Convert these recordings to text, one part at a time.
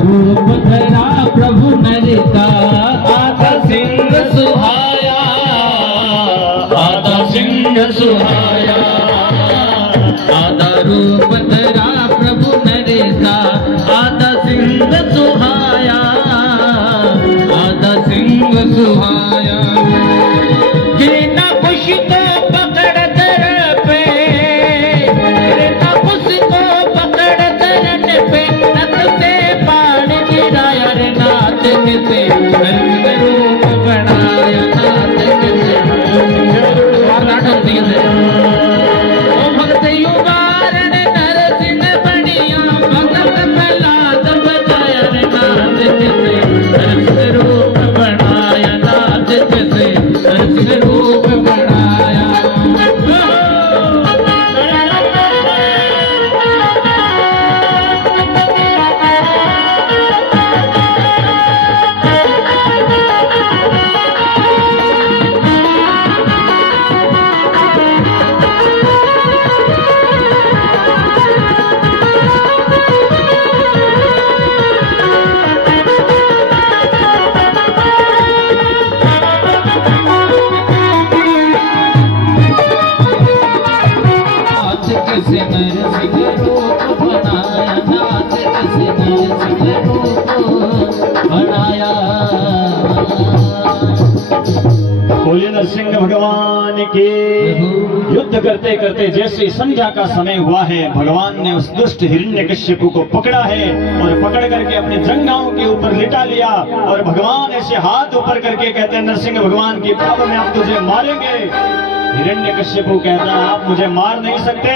रूप धरा प्रभु नर का, आधा सिंह सुहाया, आधा सिंह सुहाया। आधा रूप धरा प्रभु नर का, आधा सिंह सुहाया, आधा सिंह सुहाया। गिरना कुश को पकड़ दर पे, गिरना कुश को पकड़ दरन पे, नत से बाण गिराया रे नाथ से, नरसिंह रूप बनाया नाथ से। और नाटक दिए थे ओ भक्त युवारण नरसिंह बनिया, भगत प्रहलाद बचाया रे नाथ से, नरसिंह रूप बनाया नाथ से, नरसिंह रूप बनाया। से नरसिंह रूप बनाया, नाथ से नरसिंह रूप बनाया। बोलिए नरसिंह भगवान की। युद्ध करते करते जैसे संध्या का समय हुआ है, भगवान ने उस दुष्ट हिरण्यकश्यप को पकड़ा है और पकड़ करके अपने जंघाओं के ऊपर लिटा लिया। और भगवान ऐसे हाथ ऊपर करके कहते हैं नरसिंह भगवान की, बाबा में आप तुझे मारेंगे। हिरण्यकश्यप कहता है आप मुझे मार नहीं सकते,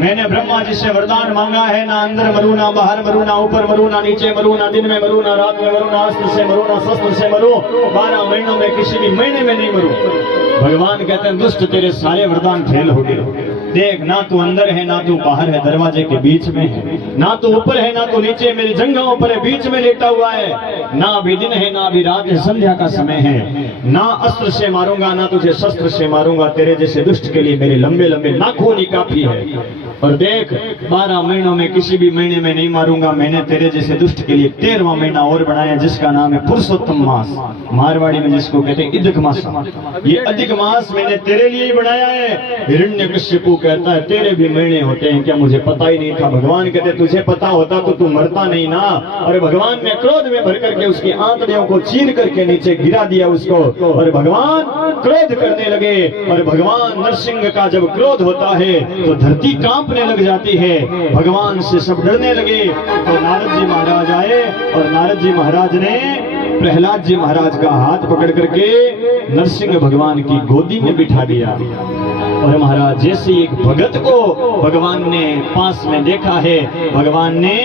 मैंने ब्रह्मा जी से वरदान मांगा है, ना अंदर मरू, ना बाहर मरू, ना ऊपर मरू, ना नीचे मरू, ना दिन में मरू, ना रात में मरू, ना अस्त्र से मरू, ना शस्त्र से मरू, 12 महीनों में किसी भी महीने में नहीं मरू। भगवान कहते हैं दुष्ट तेरे सारे वरदान फेल हो गए। देख, ना तू अंदर है ना तू बाहर है, दरवाजे के बीच में है, ना तू ऊपर है ना तू नीचे, मेरी जंघाओं पर है, बीच में लेटा हुआ है, ना अभी दिन है ना अभी रात है, संध्या का समय है। ना अस्त्र से मारूंगा ना तुझे शस्त्र से मारूंगा, तेरे जैसे दुष्ट के लिए मेरे लंबे लंबे नाखून ही काफी है। और देख, 12 महीनों में किसी भी महीने में नहीं मारूंगा, मैंने तेरे जैसे दुष्ट के लिए 13वां महीना और बनाया, जिसका नाम है पुरुषोत्तम मास, मारवाड़ी में जिसको कहते हैं अधिक मास। ये अधिक मास मैंने तेरे लिए ही बनाया है। हिरण्यकश्यप कहता है तेरे भी महीने होते हैं क्या, मुझे पता ही नहीं था। भगवान कहते तुझे पता होता तो तू मरता नहीं ना। और भगवान ने क्रोध में भर करके उसकी आंतड़ियों को चीर करके नीचे गिरा दिया उसको, और भगवान क्रोध करने लगे। और भगवान नरसिंह का जब क्रोध होता है तो धरती कांपने लग जाती है, भगवान से सब डरने लगे। तो नारद जी महाराज आए और नारद जी महाराज ने प्रहलाद जी महाराज का हाथ पकड़ करके नरसिंह भगवान की गोदी में बिठा दिया। और महाराज जैसे एक भगत को भगवान ने पास में देखा है, भगवान ने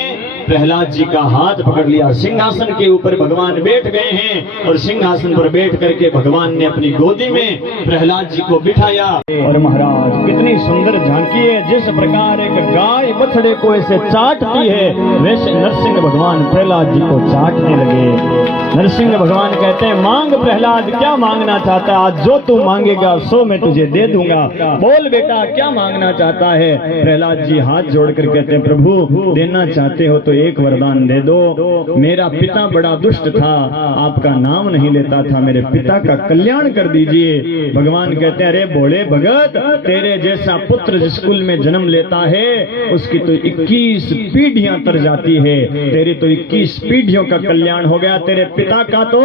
प्रहलाद जी का हाथ पकड़ लिया, सिंहासन के ऊपर भगवान बैठ गए हैं। और सिंहासन पर बैठ करके भगवान ने अपनी गोदी में प्रहलाद जी को बिठाया। और महाराज कितनी सुंदर झांकी है, जिस प्रकार एक गाय बछड़े को ऐसे चाटती है, वैसे नरसिंह भगवान प्रहलाद जी को चाटने लगे। नरसिंह भगवान कहते हैं मांग प्रहलाद, क्या मांगना चाहता है, आज जो तू मांगेगा सो मैं तुझे दे दूंगा, बोल बेटा क्या मांगना चाहता है। प्रहलाद जी हाथ जोड़कर कहते हैं प्रभु देना चाहते हो तो एक वरदान दे दो, मेरा पिता बड़ा दुष्ट था, आपका नाम नहीं लेता था, मेरे पिता का कल्याण कर दीजिए। भगवान कहते हैं अरे भोले भगत, तेरे जैसा पुत्र जिस कुल में जन्म लेता है उसकी तो 21 पीढ़ियां तर जाती है, तेरी तो 21 पीढ़ियों का कल्याण हो गया, तेरे पिता का तो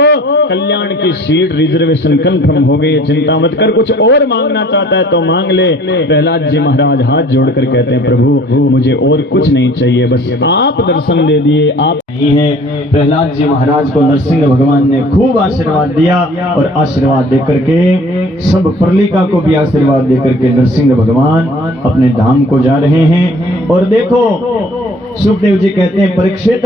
कल्याण की सीट रिजर्वेशन कंफर्म हो गई, चिंता मत कर, कुछ और मांगना चाहता है तो मांग ले। प्रहलाद जी महाराज हाथ जोड़कर कहते हैं प्रभु मुझे और कुछ नहीं चाहिए, बस आप दर्शन दे दिए, आप नहीं है। प्रहलाद जी महाराज को नरसिंह भगवान ने खूब आशीर्वाद दिया, और आशीर्वाद देकर के सब प्रलिका को भी आशीर्वाद देकर के नरसिंह भगवान अपने धाम को जा रहे हैं। और देखो सुखदेव जी कहते हैं परीक्षित,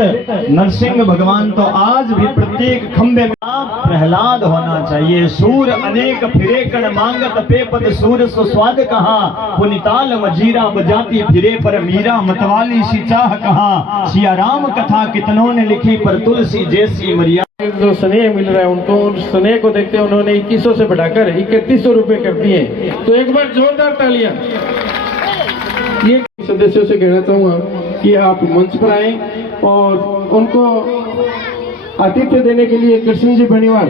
नरसिंह भगवान तो आज भी प्रत्येक खंबे में प्रहलाद होना चाहिए। सूर अनेक फिरे कण मांगत पेपत सूर स्वाद कहा, पुनिताल मजीरा बजाती फिरे पर मीरा मतवाली सी चाह कहा, सिया राम कथा कितनों ने लिखी पर तुलसी जैसी मरिया। जो स्नेह मिल रहा है उनको, स्नेह को देखते हैं उन्होंने 2100 से बढ़ाकर 3100 रुपए कर दिए, तो एक बार जोरदार तालियां। ये सदस्यों से कहना चाहूंगा कि आप मंच पर आए और उनको आतिथ्य देने के लिए कृष्ण जी बेनीवाल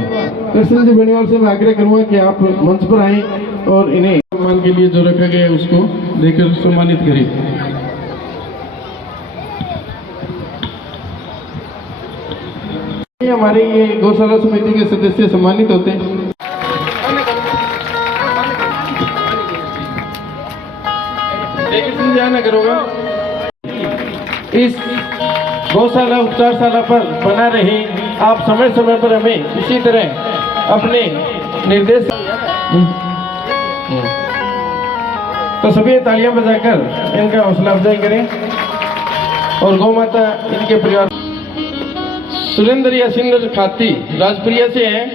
से मैं आग्रह करूंगा कि आप मंच पर आए और इन्हें सम्मान के लिए जो रखा गया है उसको देकर सम्मानित करें। हमारे ये गौशाला समिति के सदस्य सम्मानित होते हैं। करोगा इस गौशाला उपचारशाला पर बना रहे, आप समय समय पर हमें इसी तरह अपने निर्देश तो सभी तालियां बजाकर इनका हौसला अफजाई करें और गौ माता इनके परिवार सुरेंद्र या सिंदर खाती राजप्रिया से हैं।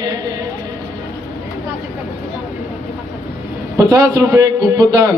50 रुपए उपदान